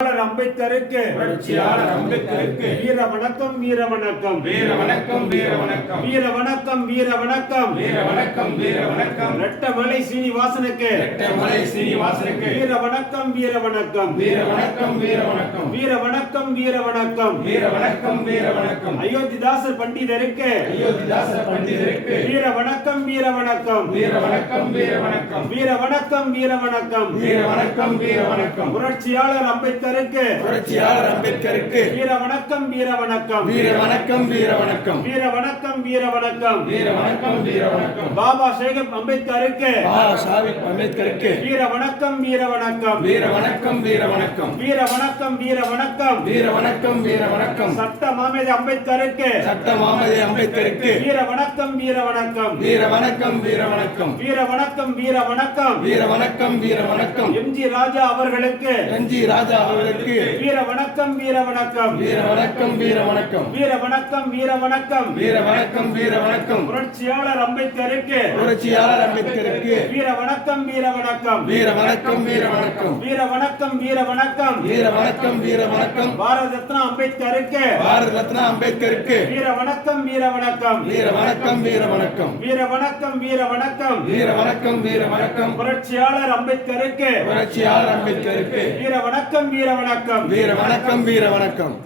அம்பேத்கருக்கு வீர வணக்கம் வீர வணக்கம் வீர வணக்கம் வீர வணக்கம் வீர வணக்கம் வீர வணக்கம் வீர வணக்கம் வீர வணக்கம் ரெட்டமலை சீனிவாசனுக்கு ரெட்டமலை சீனிவாசனுக்கு வீர வணக்கம் வீர வணக்கம் வீர வணக்கம் வீர வணக்கம் வீர வணக்கம் வீர வணக்கம் வீர வணக்கம் வீர வணக்கம் அயோத்திதாசர் பண்டிதருக்கு அயோத்திதாசர் பண்டிதருக்கு வீர வணக்கம் வீர வணக்கம் வீர வணக்கம் வீர வணக்கம் வீர வணக்கம் வீர வணக்கம் வீர வணக்கம் வீர வணக்கம் புரட்சியாளர் அம்பேத்கருக்கு புரட்சியாளர் அம்பேத்கருக்கு வீர வணக்கம் வீர வணக்கம் வீர வணக்கம் வீர வணக்கம் வீர வணக்கம் வீர வணக்கம் வீர வணக்கம் வீர வணக்கம் பாபா சாஹேப் அம்பேத்கருக்கு பாபா சாஹேப் அம்பேத்கருக்கு வீர வணக்கம் வீர வணக்கம் வீர வணக்கம் வீர வணக்கம் வீர வணக்கம் வீர வணக்கம் வீர வணக்கம் வீர வணக்கம் சட்ட மாமேதை அம்பேத்கருக்கு சட்ட மாமேதை அம்பேத்கருக்கு வீர வணக்கம் வீர வணக்கம் வீர வணக்கம் வீர வணக்கம் வீர வணக்கம் வீர வணக்கம் வீர வணக்கம் வீர வணக்கம் எம்ஜி ராஜா அவர்களுக்கு எம்ஜி ராஜா அவர்களுக்கு வீர வணக்கம் வீர வணக்கம் வீர வணக்கம் வீர வணக்கம் வீர வணக்கம் வீர வணக்கம் வீர வணக்கம் வீர வணக்கம் புரட்சியாளர் அம்பேத்கருக்கு புரட்சியாளர் அம்பேத்கருக்கு வீர வணக்கம் வீர வணக்கம் வீர வணக்கம் வீர வணக்கம் வீர வணக்கம் வீர வணக்கம் வீர வணக்கம் வீர வணக்கம் பாரத ரத்னா அம்பேத்கருக்கு பாரத ரத்னா அம்பேத்கருக்கு வீர வணக்கம் வீர வணக்கம் வீர வணக்கம் வீர வணக்கம் வீர வணக்கம் வீர வணக்கம் வீர வணக்கம் வீர வணக்கம் புரட்சியாளர் அம்பேத்கருக்கு புரட்சியாளர் அம்பேத்கருக்கு வீர வணக்கம் வீர வணக்கம் வீர வணக்கம் வீர வணக்கம்